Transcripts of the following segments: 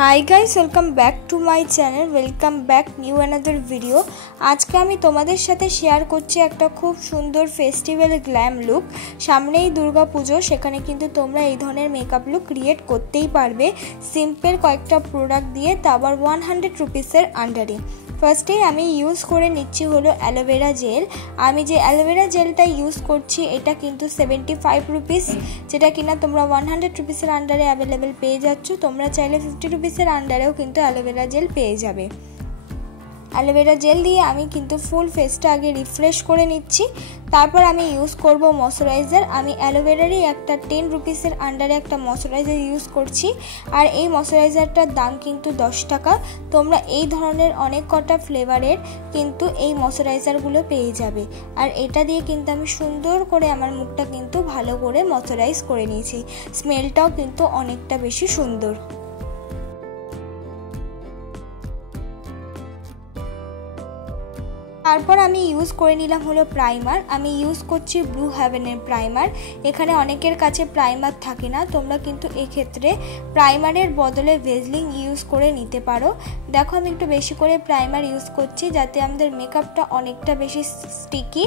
High guys welcome back to my channel welcome back new another video. আজকে আমি তোমাদের সাথে শেয়ার করছি একটা খুব সুন্দর ফেস্টিভ্যাল গ্ল্যাম লুক। সামনেই দুর্গা পুজো, সেখানে কিন্তু তোমরা এই ধরনের মেকআপ লুক ক্রিয়েট করতেই পারবে সিম্পল কয়েকটা প্রোডাক্ট দিয়ে, তা আবার 100 রুপিসের আন্ডারে। ফার্স্টে আমি ইউজ করে নিচ্ছি হলো অ্যালোভেরা জেল। আমি যে অ্যালোভেরা জেলটা ইউজ করছি এটা কিন্তু 75 রুপিস, যেটা কিনা তোমরা 100 রুপিসের আন্ডারে অ্যাভেলেবেল পেয়ে যাচ্ছ। তোমরা চাইলে 50 রুপিসের আন্ডারেও কিন্তু অ্যালোভেরা জেল পেয়ে যাবে। অ্যালোভেরা জেল দিয়ে আমি কিন্তু ফুল ফেসটা আগে রিফ্রেশ করে নিচ্ছি, তারপর আমি ইউজ করব ময়শ্চারাইজার। আমি অ্যালোভেরারই একটা 10 রুপিসের আন্ডারে একটা ময়শ্চারাইজার ইউজ করছি, আর এই ময়শ্চারাইজারটার দাম কিন্তু 10 টাকা। তোমরা এই ধরনের অনেক কটা ফ্লেভারের কিন্তু এই ময়শ্চারাইজারগুলো পেয়ে যাবে, আর এটা দিয়ে কিন্তু আমি সুন্দর করে আমার মুখটা কিন্তু ভালো করে ময়শ্চারাইজ করে নিয়েছি। স্মেলটাও কিন্তু অনেকটা বেশি সুন্দর। তারপর আমি ইউজ করে নিলাম হলো প্রাইমার। আমি ইউজ করছি ব্লু হেভেনের প্রাইমার। এখানে অনেকের কাছে প্রাইমার থাকে না, তোমরা কিন্তু এক্ষেত্রে প্রাইমারের বদলে ভেজলিং ইউজ করে নিতে পারো। দেখো আমি একটু বেশি করে প্রাইমার ইউজ করছি, যাতে আমাদের মেকআপটা অনেকটা বেশি স্টিকি,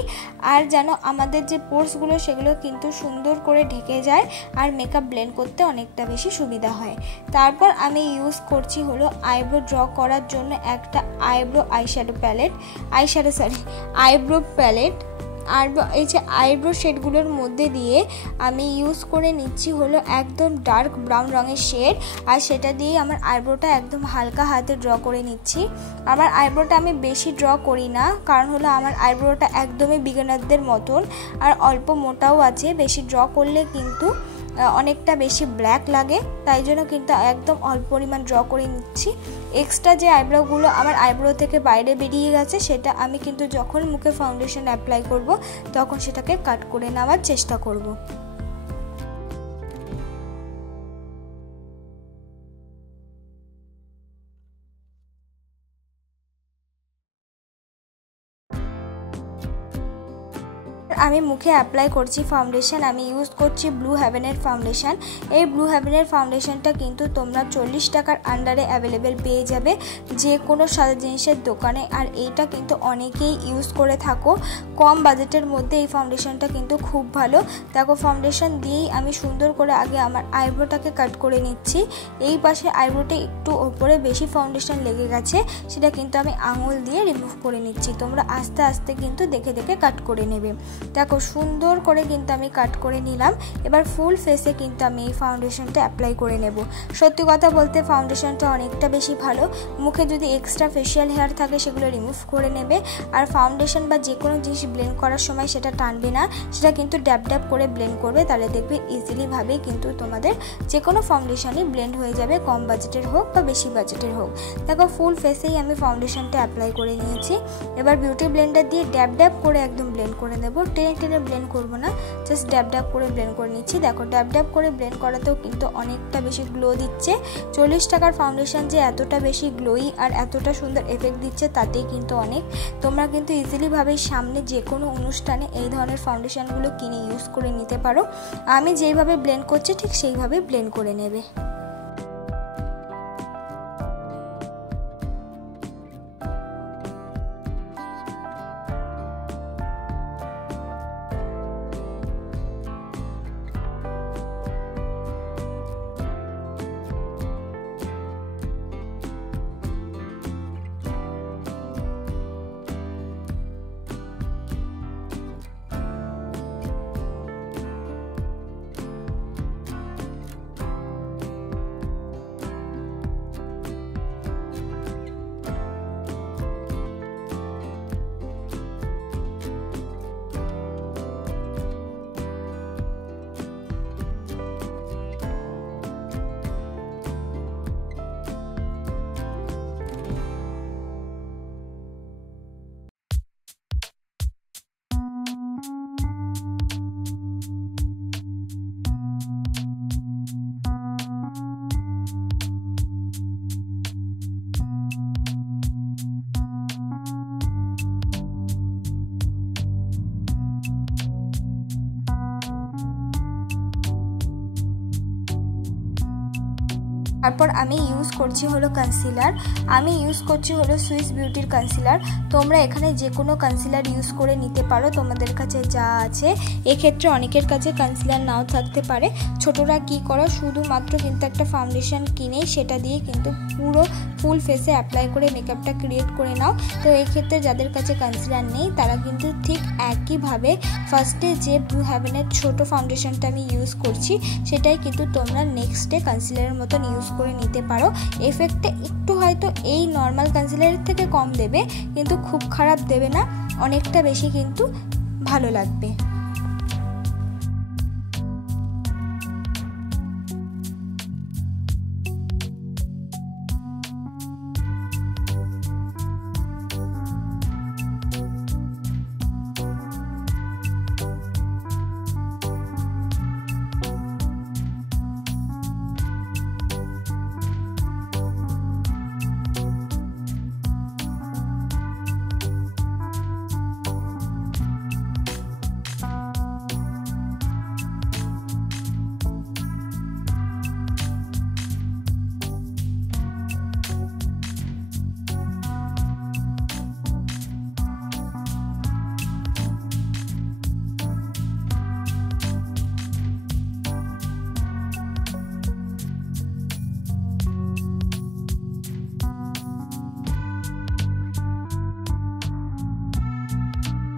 আর যেন আমাদের যে পোর্সগুলো সেগুলো কিন্তু সুন্দর করে ঢেকে যায়, আর মেকআপ ব্লেন্ড করতে অনেকটা বেশি সুবিধা হয়। তারপর আমি ইউজ করছি হলো আইব্রো ড্র করার জন্য একটা আইব্রো আইব্রো প্যালেট। আর এই যে আইব্রো শেডগুলোর মধ্যে দিয়ে আমি ইউজ করে নিচ্ছি হলো একদম ডার্ক ব্রাউন রঙের শেড, আর সেটা দিয়ে আমার আইব্রোটা একদম হালকা হাতে ড্র করে নিচ্ছি। আমার আইব্রোটা আমি বেশি ড্র করি না, কারণ হলো আমার আইব্রোটা একদমই বিগিনারদের মতন আর অল্প মোটাও আছে। বেশি ড্র করলে কিন্তু অনেকটা বেশি ব্ল্যাক লাগে, তাই জন্য কিন্তু একদম অল্প পরিমাণ ড্র করে নিচ্ছি। এক্সট্রা যে আইব্রোগুলো আমার আইব্রো থেকে বাইরে বেরিয়ে গেছে, সেটা আমি কিন্তু যখন মুখে ফাউন্ডেশন অ্যাপ্লাই করব তখন সেটাকে কাট করে নেওয়ার চেষ্টা করব। আমি মুখে অ্যাপ্লাই করছি ফাউন্ডেশন। আমি ইউজ করছি ব্লু হেভেনের ফাউন্ডেশন। এই ব্লু হেভেনের ফাউন্ডেশনটা কিন্তু তোমরা 40 টাকার আন্ডারে অ্যাভেলেবেল পেয়ে যাবে যে কোনো সাদা জিনিসের দোকানে, আর এইটা কিন্তু অনেকেই ইউজ করে থাকো। কম বাজেটের মধ্যে এই ফাউন্ডেশনটা কিন্তু খুব ভালো। দেখো ফাউন্ডেশন দিয়েই আমি সুন্দর করে আগে আমার আইব্রোটাকে কাট করে নিচ্ছি। এই পাশে আইব্রোটা একটু ওপরে বেশি ফাউন্ডেশন লেগে গেছে, সেটা কিন্তু আমি আঙুল দিয়ে রিমুভ করে নিচ্ছি। তোমরা আস্তে আস্তে কিন্তু দেখে দেখে কাট করে নেবে। দেখো সুন্দর করে কিন্তু আমি কাট করে নিলাম। এবার ফুল ফেসে কিন্তু আমি এই ফাউন্ডেশনটা অ্যাপ্লাই করে নেব। সত্যি কথা বলতে ফাউন্ডেশনটা অনেকটা বেশি ভালো। মুখে যদি এক্সট্রা ফেশিয়াল হেয়ার থাকে সেগুলো রিমুভ করে নেবে, আর ফাউন্ডেশন বা যে কোনো জিনিস ব্লেন্ড করার সময় সেটা টানবে না, সেটা কিন্তু ড্যাব ড্যাব করে ব্লেন্ড করবে। তাহলে দেখবে ইজিলি ভাবে কিন্তু তোমাদের যে কোনো ফাউন্ডেশনই ব্লেন্ড হয়ে যাবে, কম বাজেটের হোক বা বেশি বাজেটের হোক। দেখো ফুল ফেসেই আমি ফাউন্ডেশনটা অ্যাপ্লাই করে নিয়েছি। এবার বিউটি ব্লেন্ডার দিয়ে ড্যাব ড্যাব করে একদম ব্লেন্ড করে নেব। টেনে টেনে ব্লেন্ড করবো না, জাস্ট ড্যাব ড্যাব করে ব্লেন্ড করে নিচ্ছি। দেখো ড্যাব ড্যাব করে ব্লেন্ড করাতেও কিন্তু অনেকটা বেশি গ্লো দিচ্ছে। 40 টাকার ফাউন্ডেশন যে এতটা বেশি গ্লোই আর এতটা সুন্দর এফেক্ট দিচ্ছে তাতেই কিন্তু অনেক। তোমরা কিন্তু ইজিলি ভাবে সামনে যে কোনো অনুষ্ঠানে এই ধরনের ফাউন্ডেশনগুলো কিনে ইউজ করে নিতে পারো। আমি যেইভাবে ব্লেন্ড করছি ঠিক সেইভাবে ব্লেন্ড করে নেবে। তারপর আমি ইউজ করছি হলো কনসিলার। আমি ইউজ করছি হলো সুইস বিউটির কনসিলার। তোমরা এখানে যে কোনো কনসিলার ইউজ করে নিতে পারো তোমাদের কাছে যা আছে। এক্ষেত্রে অনেকের কাছে কনসিলার নাও থাকতে পারে। ছোটরা কি করো, শুধুমাত্র কিন্তু একটা ফাউন্ডেশন কিনে সেটা দিয়ে কিন্তু পুরো ফুল ফেসে অ্যাপ্লাই করে মেকআপটা ক্রিয়েট করে নাও। তো এক্ষেত্রে যাদের কাছে কনসিলার নেই তারা কিন্তু ঠিক একইভাবে ফার্স্টে যে ব্লু হেভেনের ছোট ফাউন্ডেশনটা আমি ইউজ করছি সেটাই কিন্তু তোমরা নেক্সটে কনসিলারের মতন ইউজ করে নিতে পারো। এফেক্টটা একটু হয়তো এই নর্মাল কনসিলারের থেকে কম দেবে, কিন্তু খুব খারাপ দেবে না, অনেকটা বেশি কিন্তু ভালো লাগবে।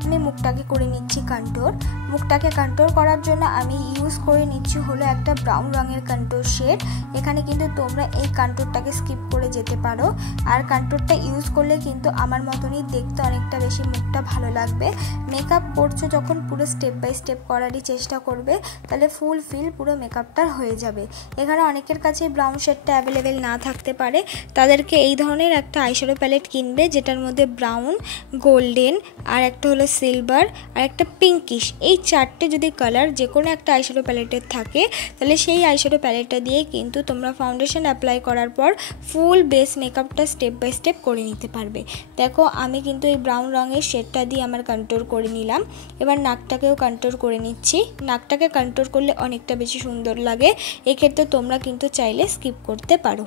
আমি মুখটাকে করে নিচ্ছি কন্ট্রোর। মুখটাকে কন্ট্রোর করার জন্য আমি ইউজ করে নিচ্ছি হলো একটা ব্রাউন রঙের কন্ট্রোর শেড। এখানে কিন্তু তোমরা এই কন্ট্রোরটাকে স্কিপ করে যেতে পারো। আর কন্ট্রোরটা ইউজ করলে কিন্তু আমার মতনই দেখতে অনেকটা বেশি মুখটা ভালো লাগবে। মেকআপ করছো যখন পুরো স্টেপ বাই স্টেপ করারই চেষ্টা করবে, তাহলে ফুল ফিল পুরো মেকআপটা হয়ে যাবে। এখানে অনেকের কাছে ব্রাউন শেডটা অ্যাভেলেবেল না থাকতে পারে, তাদেরকে এই ধরনের একটা আইশ্যাডো প্যালেট কিনবে যেটার মধ্যে ব্রাউন, গোল্ডেন, আর একটা হলো সিলভার, আর একটা পিঙ্কিশ, এই চারটে যদি কালার যে কোনো একটা আইশ্যাডো প্যালেটের থাকে তাহলে সেই আইশ্যাডো প্যালেটটা দিয়ে কিন্তু তোমরা ফাউন্ডেশন অ্যাপ্লাই করার পর ফুল বেস মেকআপটা স্টেপ বাই স্টেপ করে নিতে পারবে। দেখো আমি কিন্তু এই ব্রাউন রঙের শেডটা দিয়ে আমার কন্ট্রোর করে নিলাম। এবার নাকটাকেও কন্ট্রোর করে নিচ্ছি। নাকটাকে কন্ট্রোর করলে অনেকটা বেশি সুন্দর লাগে। এক্ষেত্রে তোমরা কিন্তু চাইলে স্কিপ করতে পারো।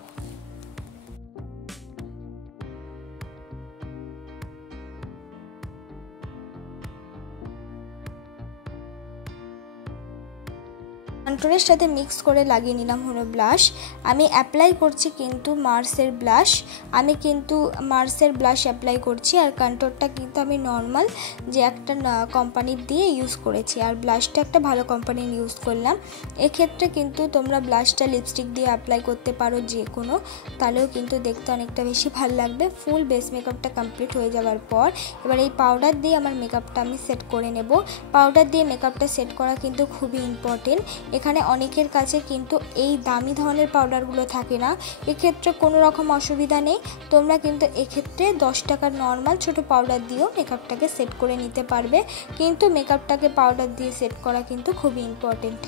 কন্ট্রোলের সাথে মিক্স করে লাগিয়ে নিলাম হলো ব্লাশ। আমি অ্যাপ্লাই করছি কিন্তু মার্সের ব্লাশ। আমি কিন্তু মার্সের ব্লাশ অ্যাপ্লাই করছি, আর কন্ট্রোলটা কিন্তু আমি নর্মাল যে একটা কোম্পানির দিয়ে ইউজ করেছি, আর ব্লাশটা একটা ভালো কোম্পানির ইউজ করলাম। এক্ষেত্রে কিন্তু তোমরা ব্লাশটা লিপস্টিক দিয়ে অ্যাপ্লাই করতে পারো যে কোনো, তাহলেও কিন্তু দেখতে অনেকটা বেশি ভালো লাগবে। ফুল বেস মেকআপটা কমপ্লিট হয়ে যাওয়ার পর এবার এই পাউডার দিয়ে আমার মেকআপটা আমি সেট করে নেব। পাউডার দিয়ে মেকআপটা সেট করা কিন্তু খুবই ইম্পর্টেন্ট। এখানে অনেকের কাছে কিন্তু এই দামি ধরনের পাউডারগুলো থাকে না, এক্ষেত্রে কোনো রকম অসুবিধা নেই। তোমরা কিন্তু এক্ষেত্রে 10 টাকার নর্মাল ছোট পাউডার দিয়েও মেকআপটাকে সেট করে নিতে পারবে, কিন্তু মেকআপটাকে পাউডার দিয়ে সেট করা কিন্তু খুবই ইম্পর্টেন্ট।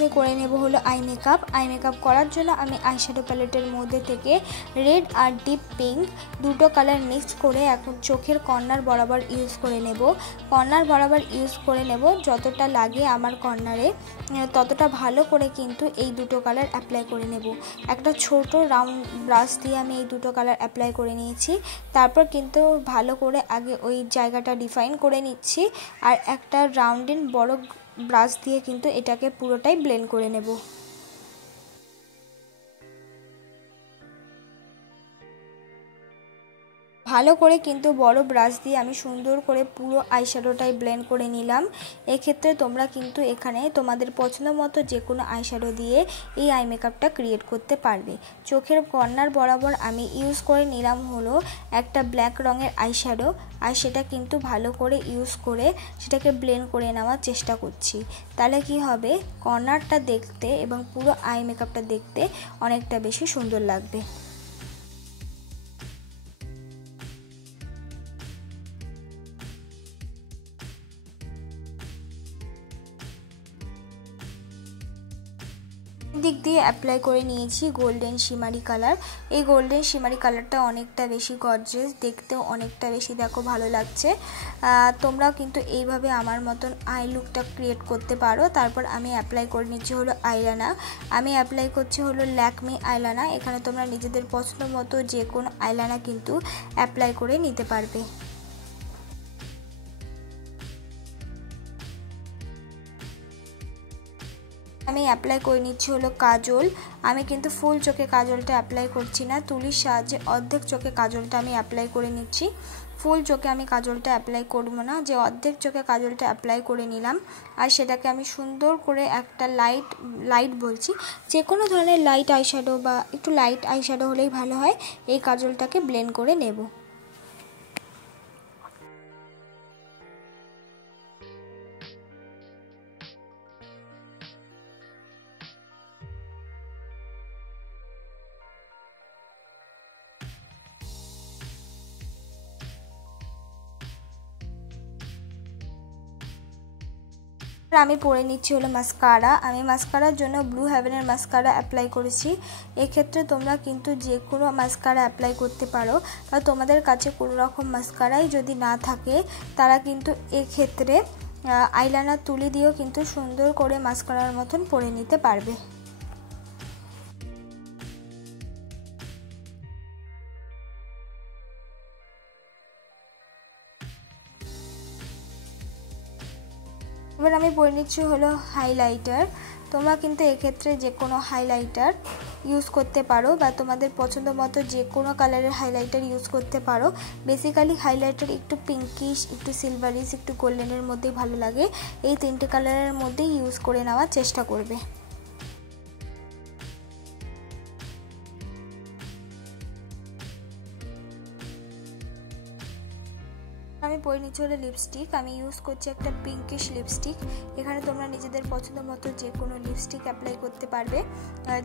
আমি করে নেব হলো আই মেকআপ। আই মেকআপ করার জন্য আমি আইশ্যাডো প্যালেটের মধ্যে থেকে রেড আর ডিপ পিঙ্ক দুটো কালার মিক্স করে এখন চোখের কর্নার বরাবর ইউজ করে নেব। কর্নার বরাবর ইউজ করে নেব, যতটা লাগে আমার কর্নারে ততটা ভালো করে কিন্তু এই দুটো কালার অ্যাপ্লাই করে নেব। একটা ছোট রাউন্ড ব্রাশ দিয়ে আমি এই দুটো কালার অ্যাপ্লাই করে নিয়েছি। তারপর কিন্তু ভালো করে আগে ওই জায়গাটা ডিফাইন করে নিচ্ছি, আর একটা রাউন্ডিন বড় ব্রাশ দিয়ে কিন্তু এটাকে পুরোটাই ব্লেন্ড করে নেব। ভালো করে কিন্তু বড় ব্রাশ দিয়ে আমি সুন্দর করে পুরো আইশ্যাডোটাই ব্লেন্ড করে নিলাম। এক্ষেত্রে তোমরা কিন্তু এখানে তোমাদের পছন্দ মতো যে কোনো আইশ্যাডো দিয়ে এই আই মেকআপটা ক্রিয়েট করতে পারবে। চোখের কর্নার বরাবর আমি ইউজ করে নিলাম হলো একটা ব্ল্যাক রঙের আইশ্যাডো, আর সেটা কিন্তু ভালো করে ইউজ করে সেটাকে ব্লেন্ড করে নেওয়ার চেষ্টা করছি। তাহলে কি হবে, কর্নারটা দেখতে এবং পুরো আই মেকআপটা দেখতে অনেকটা বেশি সুন্দর লাগবে। দিক দিয়ে অ্যাপ্লাই করে নিয়েছি গোল্ডেন শিমারি কালার। এই গোল্ডেন শিমারি কালারটা অনেকটা বেশি গর্জিয়াস, দেখতেও অনেকটা বেশি দেখো ভালো লাগছে। তোমরাও কিন্তু এইভাবে আমার মতন আই লুকটা ক্রিয়েট করতে পারো। তারপর আমি অ্যাপ্লাই করে নিচ্ছি হলো আইলাইনার। আমি অ্যাপ্লাই করছি হলো ল্যাকমি আইলাইনার। এখানে তোমরা নিজেদের পছন্দ মতো যে কোনো আইলাইনার কিন্তু অ্যাপ্লাই করে নিতে পারবে। আমি অ্যাপ্লাই করে নিচ্ছি হলো কাজল। আমি কিন্তু ফুল চোখে কাজলটা অ্যাপ্লাই করছি না, তুলির সাহায্যে অর্ধেক চোখে কাজলটা আমি অ্যাপ্লাই করে নিচ্ছি। ফুল চোখে আমি কাজলটা অ্যাপ্লাই করব না, যে অর্ধেক চোখে কাজলটা অ্যাপ্লাই করে নিলাম। আর সেটাকে আমি সুন্দর করে একটা লাইট বলছি, যে কোনো ধরনের লাইট আইশ্যাডো বা একটু লাইট আইশ্যাডো হলেই ভালো হয়, এই কাজলটাকে ব্লেন্ড করে নেব। আমি পরে নিচ্ছি হলো মাস্কারা। আমি মাস্কারার জন্য ব্লু হেভেনের মাস্কারা অ্যাপ্লাই করেছি। এক্ষেত্রে তোমরা কিন্তু যে কোনো মাস্কারা অ্যাপ্লাই করতে পারো, বা তোমাদের কাছে কোনো রকম মাস্কারাই যদি না থাকে তারা কিন্তু এক্ষেত্রে আইলাইনার তুলি দিয়েও কিন্তু সুন্দর করে মাস্কারার মতন পরে নিতে পারবে। এবার আমি পরে নিচ্ছি হলো হাইলাইটার। তোমরা কিন্তু এক্ষেত্রে যে কোনো হাইলাইটার ইউজ করতে পারো, বা তোমাদের পছন্দ মতো যে কোনো কালারের হাইলাইটার ইউজ করতে পারো। বেসিক্যালি হাইলাইটার একটু পিঙ্কিশ, একটু সিলভারিশ, একটু গোল্ডেনের মধ্যেই ভালো লাগে। এই তিনটে কালারের মধ্যেই ইউজ করে নেওয়ার চেষ্টা করবে। আমি পরে নিচ্ছি হলো লিপস্টিক। আমি ইউজ করছি একটা পিঙ্কিশ লিপস্টিক। এখানে তোমরা নিজেদের পছন্দ মতো যে কোনো লিপস্টিক অ্যাপ্লাই করতে পারবে,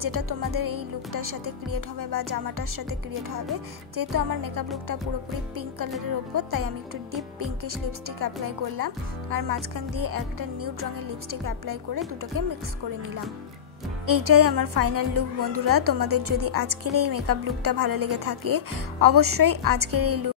যেটা তোমাদের এই লুকটার সাথে ক্রিয়েট হবে বা জামাটার সাথে ক্রিয়েট হবে। যেহেতু আমার মেকআপ লুকটা পুরোপুরি পিঙ্ক কালারের ওপর, তাই আমি একটু ডিপ পিঙ্কিশ লিপস্টিক অ্যাপ্লাই করলাম, আর মাঝখান দিয়ে একটা নিউড রঙের লিপস্টিক অ্যাপ্লাই করে দুটোকে মিক্স করে নিলাম। এইটাই আমার ফাইনাল লুক বন্ধুরা। তোমাদের যদি আজকের এই মেকআপ লুকটা ভালো লেগে থাকে, অবশ্যই আজকের এই লুক